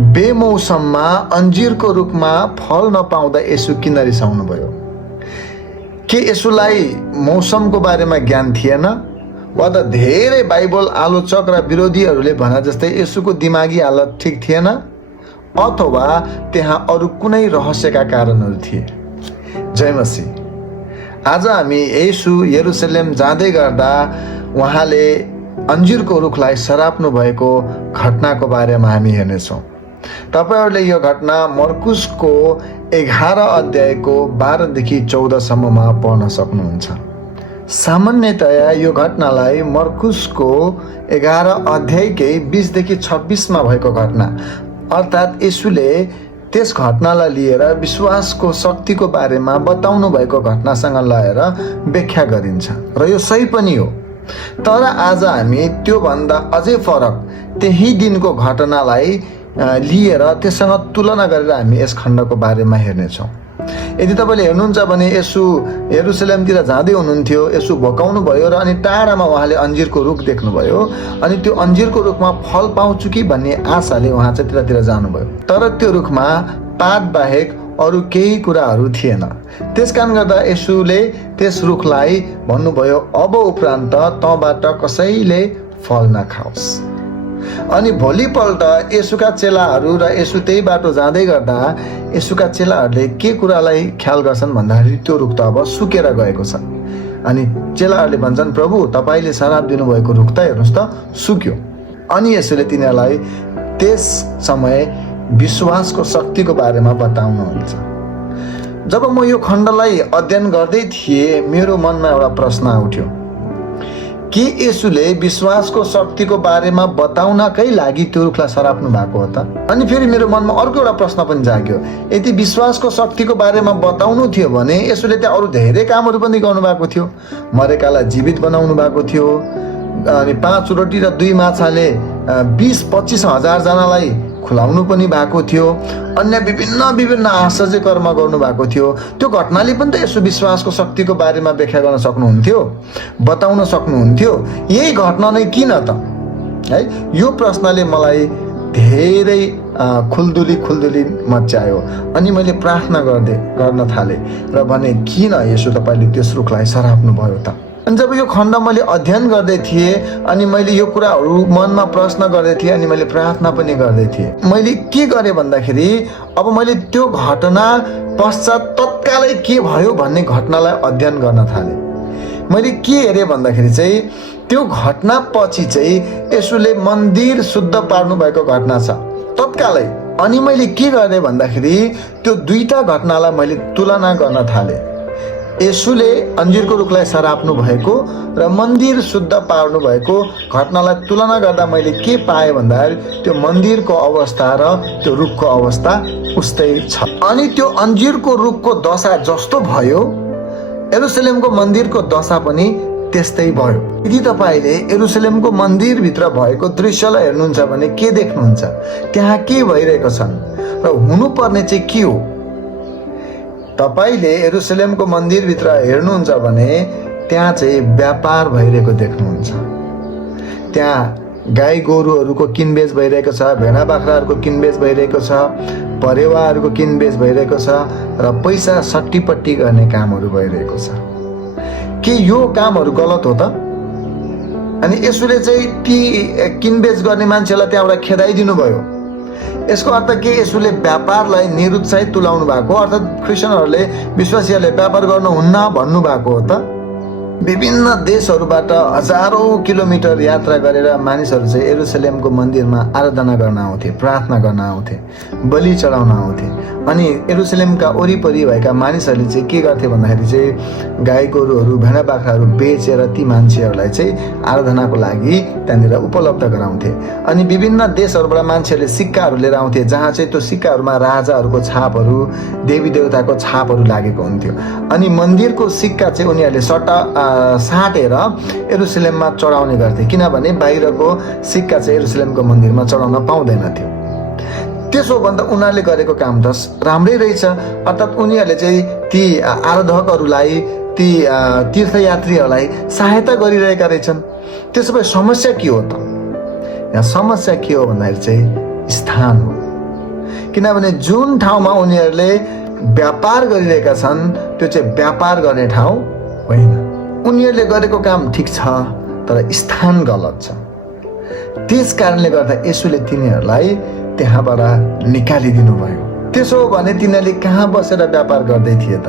बेमौसममा अन्जिरको रुखमा फल नपाउँदा यसु किन रिसाउनु भयो? के यसुलाई मौसमको बारेमा ज्ञान थिएन? वा त धेरै बाइबल आलोचक र विरोधीहरूले भने जस्तै यसुको दिमागी हालत ठिक थिएन, अथवा त्यहाँ अरू कुनै रहस्यका कारणहरू थिए? जय मसीह। आज हामी यसु यरुसलेम जाँदै गर्दा उहाँले अन्जिरको रुखलाई सराप्नु भएको घटनाको बारेमा हामी हेर्नेछौँ। तपाईहरूले यो घटना मर्कुसको 11 अध्यायको 12देखि 14सम्ममा पढ्न सक्नुहुन्छ। सामान्यतया यो घटनालाई मर्कुसको 11 अध्यायकै 20देखि 26मा भएको घटना, अर्थात् यसुले त्यस घटनालाई लिएर विश्वासको शक्तिको बारेमा बताउनु भएको घटनासँग लगाएर व्याख्या गरिन्छ र यो सही पनि हो। तर आज हामी त्योभन्दा अझै फरक त्यही दिनको घटनालाई लिएर त्यससँग तुलना गरेर हामी यस खण्डको बारेमा हेर्नेछौँ। यदि तपाईँले हेर्नुहुन्छ भने यसु यरुसलेमतिर जाँदै हुनुहुन्थ्यो, यसु भोकाउनु भयो र अनि टाढामा उहाँले अन्जिरको रुख देख्नुभयो, अनि त्यो अन्जिरको रुखमा फल पाउँछु कि भन्ने आशाले उहाँ चाहिँ त्यतातिर जानुभयो। तर त्यो रुखमा पात बाहेक अरू केही कुराहरू थिएन। त्यसकारण गर्दा यसुले त्यस रुखलाई भन्नुभयो, अब उपरान्त तँबाट कसैले फल नखाओस्। अनि भोलिपल्ट यसुका चेलाहरू र यसु त्यही बाटो जाँदै गर्दा यसुका चेलाहरूले के कुरालाई ख्याल गर्छन् भन्दाखेरि त्यो रुख त अब सुकेर गएको छ। अनि चेलाहरूले भन्छन्, प्रभु तपाईँले शराब दिनुभएको रुख त हेर्नुहोस् त सुक्यो। अनि यसुले तिनीहरूलाई त्यस समय विश्वासको शक्तिको बारेमा बताउनुहुन्छ। जब म यो खण्डलाई अध्ययन गर्दै थिएँ, मेरो मनमा एउटा प्रश्न उठ्यो, के यसुले विश्वासको शक्तिको बारेमा बताउनकै लागि त्यो रुखलाई सराप्नु भएको हो त? अनि फेरि मेरो मनमा अर्को एउटा प्रश्न पनि जाग्यो, यदि विश्वासको शक्तिको बारेमा बताउनु थियो भने यसुले त्यहाँ अरू धेरै कामहरू पनि गर्नुभएको थियो। मरेकालाई जीवित बनाउनु भएको थियो, अनि 5 रोटी र 2 माछाले 20-25 हजार जनालाई खुलाउनु पनि भएको थियो। अन्य विभिन्न आश्चर्य कर्म गर्नु भएको थियो। त्यो घटनाले पनि त यसो विश्वासको शक्तिको बारेमा व्याख्या गर्न सक्नुहुन्थ्यो, बताउन सक्नुहुन्थ्यो। यही घटना नै किन त है? यो प्रश्नले मलाई धेरै खुल्दुली मच्चायो। अनि मैले प्रार्थना गर्न थालेँ र भने, किन यसो तपाईँले त्यस रुखलाई सराप्नु भयो त? अनि जब यो खण्ड मैले अध्ययन गर्दै थिएँ अनि मैले यो कुराहरू मनमा प्रश्न गर्दै थिएँ अनि मैले प्रार्थना पनि गर्दै थिएँ। मैले के गरेँ भन्दाखेरि अब मैले त्यो घटना पश्चात तत्कालै के भयो भन्ने घटनालाई अध्ययन गर्न थालेँ। मैले के हेरेँ भन्दाखेरि चाहिँ त्यो घटना पछि चाहिँ यसुले मन्दिर शुद्ध पार्नु भएको घटना छ तत्कालै। अनि मैले के गरेँ भन्दाखेरि त्यो दुईटा घटनालाई मैले तुलना गर्न थालेँ। यसुले अन्जिरको रुखलाई सराप्नु भएको र मन्दिर शुद्ध पार्नु भएको घटनालाई तुलना गर्दा मैले के पाएँ भन्दाखेरि त्यो मन्दिरको अवस्था र त्यो रुखको अवस्था उस्तै छ। अनि त्यो अन्जिरको रुखको दशा जस्तो भयो, यरुसलेमको मन्दिरको दशा पनि त्यस्तै भयो। यदि तपाईँले यरुसलेमको मन्दिरभित्र भएको दृश्यलाई हेर्नुहुन्छ भने के देख्नुहुन्छ? त्यहाँ के भइरहेको छन् र हुनुपर्ने चाहिँ के हो? तपाईँले यरुसलेमको मन्दिरभित्र हेर्नुहुन्छ भने त्यहाँ चाहिँ व्यापार भइरहेको देख्नुहुन्छ। त्यहाँ गाई गोरुहरूको किनबेच भइरहेको छ, भेडा बाख्राहरूको किनबेच भइरहेको छ, परेवाहरूको किनबेच भइरहेको छ र पैसा सट्टीपट्टी गर्ने कामहरू भइरहेको छ। के यो कामहरू गलत हो त? अनि यसुले चाहिँ ती किनबेच गर्ने मान्छेलाई त्यहाँबाट खेदाइदिनु भयो। यसको अर्थ के यसुले व्यापारलाई निरुत्साहित तुल्याउनु भएको, अर्थात् क्रिस्चियनहरूले विश्वासीहरूले व्यापार गर्नुहुन्न भन्नुभएको हो त? विभिन्न देशहरूबाट हजारौं किलोमिटर यात्रा गरेर मानिसहरू चाहिँ यरुसलेमको मन्दिरमा आराधना गर्न आउँथे, प्रार्थना गर्न आउँथे, बलि चढाउन आउँथे। अनि यरुसलेमका वरिपरि भएका मानिसहरूले चाहिँ के गर्थे भन्दाखेरि चाहिँ गाई गोरुहरू भेडा बाख्राहरू बेचेर ती मान्छेहरूलाई चाहिँ आराधनाको लागि त्यहाँनिर उपलब्ध गराउँथे। अनि विभिन्न देशहरूबाट मान्छेहरूले सिक्काहरू लिएर आउँथे, जहाँ चाहिँ त्यो सिक्काहरूमा राजाहरूको छापहरू, देवी देवताको छापहरू लागेको हुन्थ्यो। अनि मन्दिरको सिक्का चाहिँ उनीहरूले साटेर यरुसलेममा चढाउने गर्थे, किनभने बाहिरको सिक्का चाहिँ यरुसलेमको मन्दिरमा चढाउन पाउँदैन थियो। त्यसो भन्दा उनीहरूले गरेको काम त राम्रै रहेछ, अर्थात् उनीहरूले चाहिँ ती आराधकहरूलाई, ती तीर्थयात्रीहरूलाई सहायता गरिरहेका रहेछन्। त्यसो भए समस्या के हो त? यहाँ समस्या के हो भन्दाखेरि चाहिँ स्थान हो। किनभने जुन ठाउँमा उनीहरूले व्यापार गरिरहेका छन् त्यो चाहिँ व्यापार गर्ने ठाउँ होइन। उनीहरूले गरेको काम ठिक छ तर स्थान गलत छ। त्यस कारणले गर्दा येशूले तिनीहरूलाई त्यहाँबाट निकालिदिनु भयो। त्यसो हो भने तिनीहरूले कहाँ बसेर व्यापार गर्दै थिए त?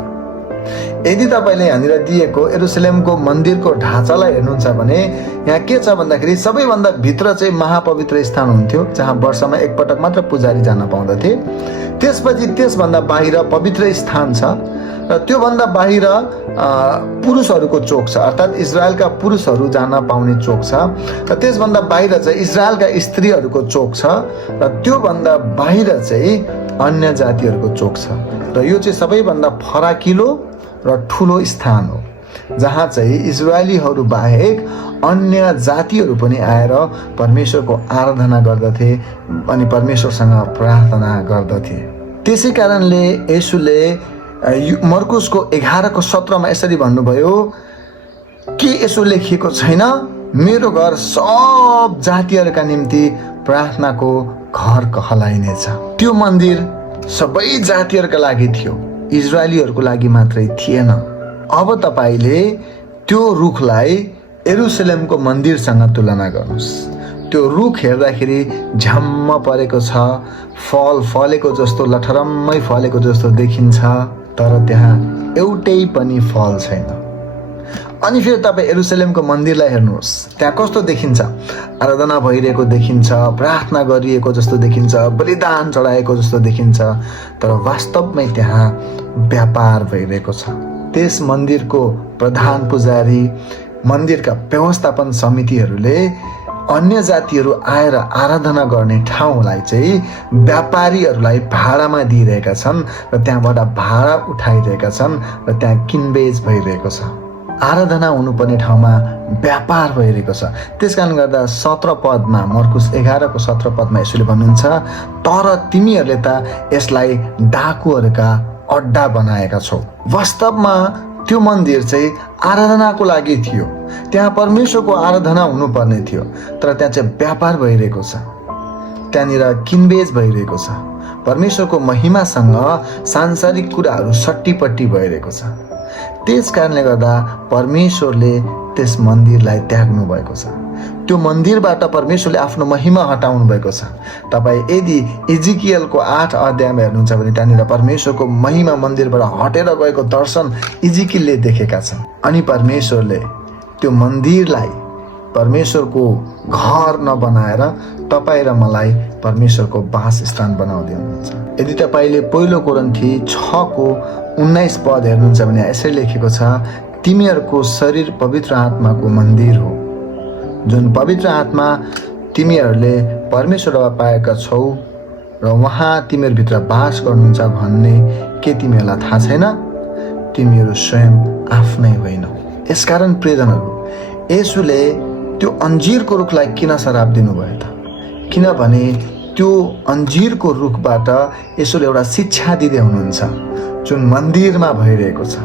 यदि तपाईँले यहाँनिर दिएको यरुशलेमको मन्दिरको ढाँचालाई हेर्नुहुन्छ भने यहाँ के छ भन्दाखेरि सबैभन्दा भित्र चाहिँ महापवित्र स्थान हुन्थ्यो जहाँ वर्षमा एकपटक मात्र पुजारी जान पाउँदथे। त्यसपछि त्यसभन्दा बाहिर पवित्र स्थान छ र त्योभन्दा बाहिर पुरुषहरूको चोक छ, अर्थात् इजरायलका पुरुषहरू जान पाउने चोक छ। र त्यसभन्दा बाहिर चाहिँ इजरायलका स्त्रीहरूको चोक छ र त्योभन्दा बाहिर चाहिँ अन्य जातिहरूको चोक छ। र यो चाहिँ सबैभन्दा फराकिलो र ठुलो स्थान हो जहाँ चाहिँ इजरायलीहरू बाहेक अन्य जातिहरू पनि आएर परमेश्वरको आराधना गर्दथे अनि परमेश्वरसँग प्रार्थना गर्दथे। त्यसै कारणले येशूले मर्कुसको 11:17 यसरी भन्नुभयो के यसो लेखिएको छैन, मेरो घर सब जातिहरूका निम्ति प्रार्थनाको घर कहलाइनेछ। त्यो मन्दिर सबै जातिहरूका लागि थियो, इजरायलीहरूको लागि मात्रै थिएन। अब तपाईले त्यो रुखलाई यरुशलेमको मन्दिरसँग तुलना गर्नुहोस्। त्यो रुख हेर्दाखेरि झ्याम्म परेको छ, फल फलेको जस्तो लठरम्मै फलेको जस्तो देखिन्छ, तर त्यहाँ एउटै पनि फल छैन। अनि फेरि तपाईँ यरुशलेमको मन्दिरलाई हेर्नुहोस्, त्यहाँ कस्तो देखिन्छ? आराधना भइरहेको देखिन्छ, प्रार्थना गरिएको जस्तो देखिन्छ, बलिदान चढाएको जस्तो देखिन्छ, तर वास्तवमै त्यहाँ व्यापार भइरहेको छ। त्यस मन्दिरको प्रधान पुजारी, मन्दिरका व्यवस्थापन समितिहरूले अन्य जातिहरू आएर आराधना गर्ने ठाउँलाई चाहिँ व्यापारीहरूलाई भाडामा दिइरहेका छन् र त्यहाँबाट भाडा उठाइरहेका छन् र त्यहाँ किनबेच भइरहेको छ। आराधना हुनुपर्ने ठाउँमा व्यापार भइरहेको छ। त्यस कारण गर्दा 17 पदमा, मर्कुस 11:17 पदमा यसोले भन्नुहुन्छ, तर तिमीहरूले त यसलाई डाकुहरूका अड्डा बनाएका छौ। वास्तवमा त्यो मन्दिर चाहिँ आराधनाको लागि थियो, त्यहाँ परमेश्वरको आराधना हुनुपर्ने थियो, तर त्यहाँ चाहिँ व्यापार भइरहेको छ, त्यहाँनिर किनबेच भइरहेको छ। परमेश्वरको महिमासँग सांसारिक कुराहरू सट्टीपट्टी भइरहेको छ। त्यस कारणले गर्दा परमेश्वरले त्यस मन्दिरलाई त्याग्नु भएको छ। त्यो मन्दिरबाट परमेश्वरले आफ्नो महिमा हटाउनु भएको छ। तपाईँ यदि इजिकियलको 8 अध्यायमा हेर्नुहुन्छ भने त्यहाँनिर परमेश्वरको महिमा मन्दिरबाट हटेर गएको दर्शन इजिकियलले देखेका छन्। अनि परमेश्वरले त्यो मन्दिरलाई परमेश्वरको घर नबनाएर तपाईँ र मलाई परमेश्वरको वासस्थान बनाउँदै हुनुहुन्छ। यदि तपाईँले पहिलो कोरिन्थी 6:19 पद हेर्नुहुन्छ भने यसरी लेखेको छ, तिमीहरूको शरीर पवित्र आत्माको मन्दिर हो, जुन पवित्र आत्मा तिमीहरूले परमेश्वरबाट पाएका छौ र उहाँ तिमीहरूभित्र वास गर्नुहुन्छ भन्ने के तिमीहरूलाई थाहा छैन? तिमीहरू स्वयं आफ्नै होइनौ। यसकारण प्रियजनहरू, येशूले त्यो अन्जीरको रुखलाई किन श्राप दिनुभयो त? किनभने त्यो अन्जीरको रुखबाट येशूले एउटा शिक्षा दिँदै हुनुहुन्छ जुन मन्दिरमा भइरहेको छ।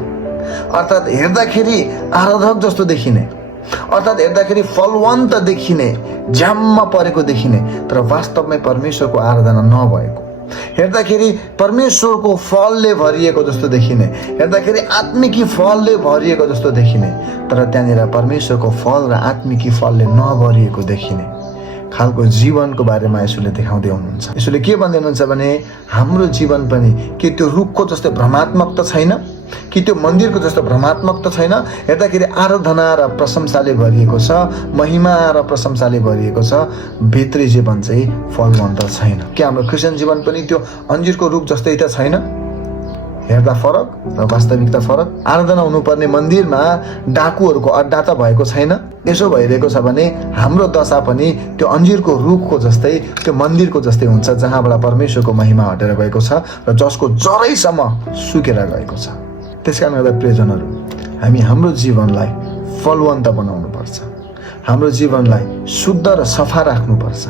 अर्थात् हेर्दाखेरि आराधक जस्तो देखिने, अर्थात् हेर्दाखेरि फलवन्त देखिने, झ्याम्म परेको देखिने, तर वास्तवमै परमेश्वरको आराधना नभएको, हेर्दाखेरि परमेश्वरको फलले भरिएको जस्तो देखिने, हेर्दाखेरि आत्मिकी फलले भरिएको जस्तो देखिने, तर त्यहाँनिर परमेश्वरको फल र आत्मिकी फलले नभरिएको देखिने खालको जीवनको बारेमा यसोले देखाउँदै हुनुहुन्छ। यसोले के भन्दै हुनुहुन्छ भने हाम्रो जीवन पनि के त्यो रुखको जस्तो भ्रमात्मक त छैन, कि त्यो मन्दिरको जस्तो भ्रमात्मक त छैन? हेर्दाखेरि आराधना र प्रशंसाले भरिएको छ, महिमा र प्रशंसाले भरिएको छ, भित्री जीवन चाहिँ फलवन्त छैन। के हाम्रो क्रिस्चियन जीवन पनि त्यो अन्जीरको रुख जस्तै त छैन? हेर्दा फरक र वास्तविकता फरक। आराधना हुनुपर्ने मन्दिरमा डाकुहरूको अड्डा त भएको छैन। यसो भइरहेको छ भने हाम्रो दशा पनि त्यो अन्जीरको रुखको जस्तै, त्यो मन्दिरको जस्तै हुन्छ जहाँबाट परमेश्वरको महिमा हटेर गएको छ र जसको जरैसम्म सुकेर गएको छ। त्यसकारण गर्दा प्रियजनहरू, हामी हाम्रो जीवनलाई फलवन्त बनाउनुपर्छ, हाम्रो जीवनलाई शुद्ध र सफा राख्नुपर्छ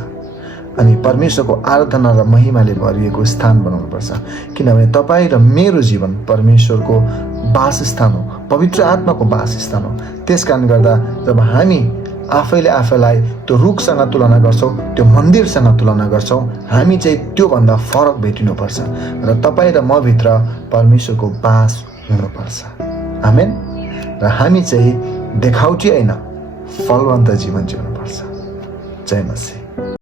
अनि परमेश्वरको आराधना र महिमाले भरिएको स्थान बनाउनुपर्छ। किनभने तपाईँ र मेरो जीवन परमेश्वरको वासस्थान हो, पवित्र आत्माको वासस्थान हो। त्यसकारण गर्दा जब हामी आफैले आफैलाई त्यो रुखसँग तुलना गर्छौँ, त्यो मन्दिरसँग तुलना गर्छौँ, हामी चाहिँ त्योभन्दा फरक भेटिनुपर्छ र तपाईँ र म भित्र परमेश्वरको बास हुनुपर्छ। आमेन। र हामी चाहिँ देखाउटी होइन, फलवन्त जीवन जिउनुपर्छ। जय मसीह।